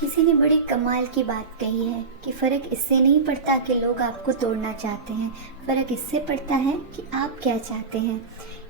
किसी ने बड़ी कमाल की बात कही है कि फ़र्क इससे नहीं पड़ता कि लोग आपको तोड़ना चाहते हैं, फ़र्क इससे पड़ता है कि आप क्या चाहते हैं।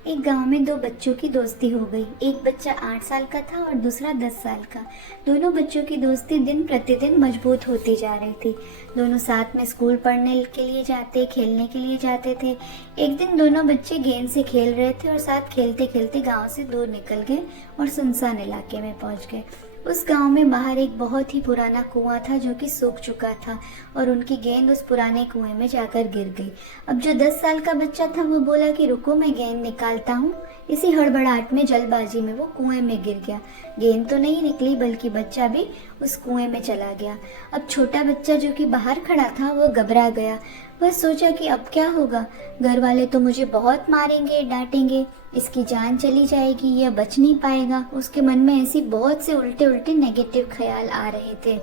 एक गांव में दो बच्चों की दोस्ती हो गई। एक बच्चा 8 साल का था और दूसरा 10 साल का। दोनों बच्चों की दोस्ती दिन प्रतिदिन मजबूत होती जा रही थी। दोनों साथ में स्कूल पढ़ने के लिए जाते, खेलने के लिए जाते थे। एक दिन दोनों बच्चे गेंद से खेल रहे थे और साथ खेलते खेलते गांव से दूर निकल गए और सुनसान इलाके में पहुंच गए। उस गांव में बाहर एक बहुत ही पुराना कुआं था जो कि सूख चुका था और उनकी गेंद उस पुराने कुएं में जाकर गिर गई। अब जो 10 साल का बच्चा था वो बोला कि रुको, मैं गेंद निकालता हूँ। इसी हड़बड़ाहट में, जल्दबाजी में वो कुएं में गिर गया। गेंद तो नहीं निकली बल्कि बच्चा भी उस कुएं में चला गया। अब छोटा बच्चा जो कि बाहर खड़ा था वो घबरा गया। वह सोचा कि अब क्या होगा, घर वाले तो मुझे बहुत मारेंगे, डांटेंगे, इसकी जान चली जाएगी, यह बच नहीं पाएगा। उसके मन में ऐसी बहुत से उल्टे उल्टे नेगेटिव ख्याल आ रहे थे।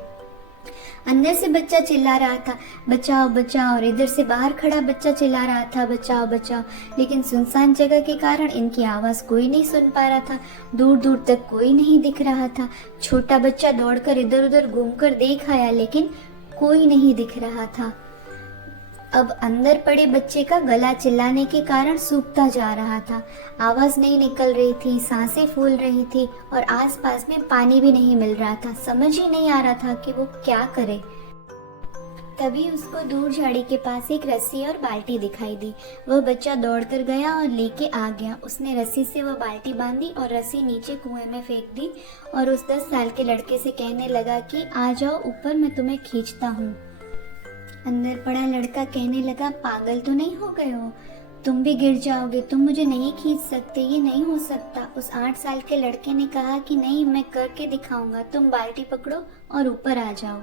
अंदर से बच्चा चिल्ला रहा था, बचाओ बचाओ, और इधर से बाहर खड़ा बच्चा चिल्ला रहा था, बचाओ बचाओ। लेकिन सुनसान जगह के कारण इनकी आवाज़ कोई नहीं सुन पा रहा था। दूर दूर तक कोई नहीं दिख रहा था। छोटा बच्चा दौड़कर इधर उधर घूमकर देख आया लेकिन कोई नहीं दिख रहा था। अब अंदर पड़े बच्चे का गला चिल्लाने के कारण सूखता जा रहा था। आवाज नहीं निकल रही थी, सांसें फूल रही थी और आसपास में पानी भी नहीं मिल रहा था। समझ ही नहीं आ रहा था कि वो क्या करे। तभी उसको दूर झाड़ी के पास एक रस्सी और बाल्टी दिखाई दी। वह बच्चा दौड़कर गया और लेके आ गया। उसने रस्सी से वह बाल्टी बांधी और रस्सी नीचे कुएं में फेंक दी और उस 10 साल के लड़के से कहने लगा कि आ जाओ ऊपर, मैं तुम्हें खींचता हूँ। अंदर पड़ा लड़का कहने लगा, पागल तो नहीं हो गए हो, तुम भी गिर जाओगे, तुम मुझे नहीं खींच सकते, ये नहीं हो सकता। उस 8 साल के लड़के ने कहा कि नहीं, मैं करके दिखाऊंगा, तुम बाल्टी पकड़ो और ऊपर आ जाओ।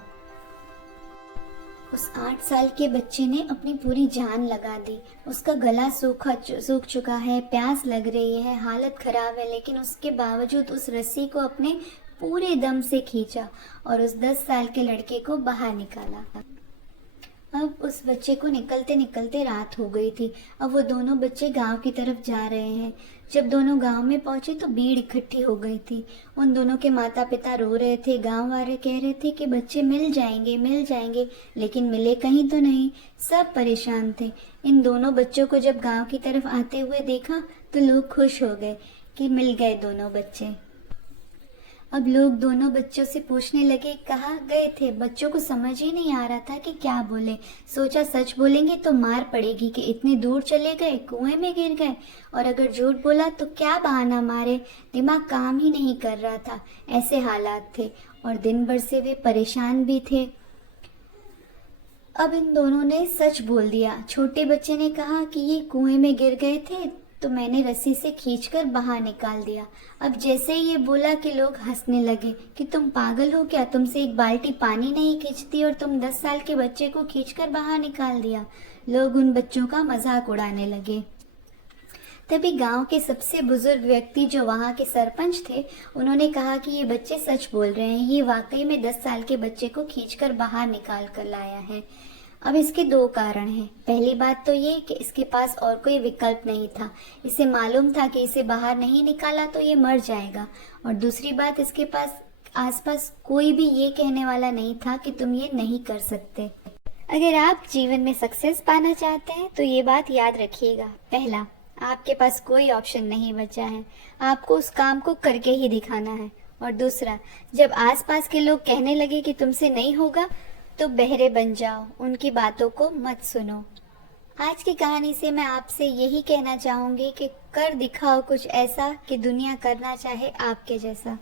उस 8 साल के बच्चे ने अपनी पूरी जान लगा दी। उसका गला सूख चुका है, प्यास लग रही है, हालत खराब है, लेकिन उसके बावजूद उस रस्सी को अपने पूरे दम से खींचा और उस 10 साल के लड़के को बाहर निकाला। अब उस बच्चे को निकलते निकलते रात हो गई थी। अब वो दोनों बच्चे गांव की तरफ जा रहे हैं। जब दोनों गांव में पहुंचे तो भीड़ इकट्ठी हो गई थी। उन दोनों के माता पिता रो रहे थे। गांव वाले कह रहे थे कि बच्चे मिल जाएंगे, लेकिन मिले कहीं तो नहीं। सब परेशान थे। इन दोनों बच्चों को जब गांव की तरफ आते हुए देखा तो लोग खुश हो गए कि मिल गए दोनों बच्चे। अब लोग दोनों बच्चों से पूछने लगे, कहाँ गए थे। बच्चों को समझ ही नहीं आ रहा था कि क्या बोले। सोचा सच बोलेंगे तो मार पड़ेगी कि इतनी दूर चले गए, कुएं में गिर गए, और अगर झूठ बोला तो क्या बहाना मारे। दिमाग काम ही नहीं कर रहा था। ऐसे हालात थे और दिन भर से वे परेशान भी थे। अब इन दोनों ने सच बोल दिया। छोटे बच्चे ने कहा कि ये कुएं में गिर गए थे तो मैंने रस्सी से खींचकर बाहर निकाल दिया। अब जैसे ही ये बोला कि लोग हंसने लगे कि तुम पागल हो क्या, तुमसे एक बाल्टी पानी नहीं खींचती और तुम 10 साल के बच्चे को खींचकर बाहर निकाल दिया। लोग उन बच्चों का मजाक उड़ाने लगे। तभी गांव के सबसे बुजुर्ग व्यक्ति जो वहां के सरपंच थे, उन्होंने कहा कि ये बच्चे सच बोल रहे हैं, ये वाकई में 10 साल के बच्चे को खींचकर बाहर निकाल कर लाया है। अब इसके 2 कारण हैं। पहली बात तो ये कि इसके पास और कोई विकल्प नहीं था। इसे मालूम था कि इसे बाहर नहीं निकाला तो ये मर जाएगा। और दूसरी बात, इसके पास आसपास कोई भी ये कहने वाला नहीं था कि तुम ये नहीं कर सकते। अगर आप जीवन में सक्सेस पाना चाहते हैं तो ये बात याद रखिएगा। पहला, आपके पास कोई ऑप्शन नहीं बचा है, आपको उस काम को करके ही दिखाना है। और दूसरा, जब आसपास के लोग कहने लगे कि तुमसे नहीं होगा तो बहरे बन जाओ, उनकी बातों को मत सुनो। आज की कहानी से मैं आपसे यही कहना चाहूंगी कि कर दिखाओ कुछ ऐसा कि दुनिया करना चाहे आपके जैसा।